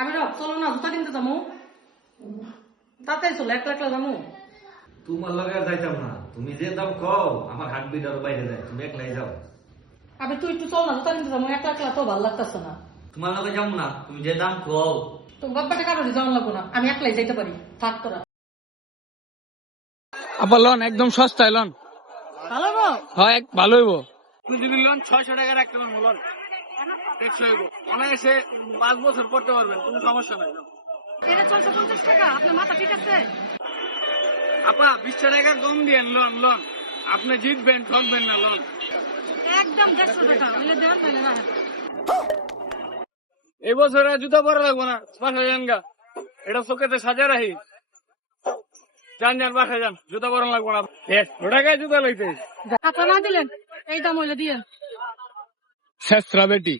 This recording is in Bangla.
আমি চলো না জুতা কিনতে যাবো তাতে চলো একলা একলা যাবো। তোমার লগে আর যাইতাম না, তুমি যে দাম কও আমার হাত বিটার বাইরে যায়, তুমি একলাই যাও। আমি তুই একটু চল না জুতা কিনতে যাবো, একলা একলা তো ভালো লাগতেছে না। তোমার লগে যাবো না, তুমি যে দাম কও। তো বাপ্পাটা কারোর যাওয়া লাগবো না, আমি একলাই যাইতে পারি, থাক তোরা। আবার লন একদম সস্তায় লন। ভালো গো হয় ভালো হইব। তুই যদি লন 600 টাকার একটা লন টেকসই হইব, অনায়াসে 5 বছর পড়তে পারবেন, কোনো সমস্যা নাই। এটা 650 টাকা, আপনার মাথা ঠিক আছে? আপা 20 টাকা কম দিয়েন, লন লন, আপনি জিতবেন ঠকবেন না, লন। একদম 150 টাকা হইলে দেওয়ার পাইলে না। এই বছর আর জুতা পরা লাগবো না, বাসায় যান গা, এটা চোখেতে সাজা রাখি। যান যান বাসায় যান, জুতা পরা লাগবো না। 100 টাকায় জুতা লইতে আচ্ছা না দিলেন এই দাম হইলে দিয়ে শেষ বেটি।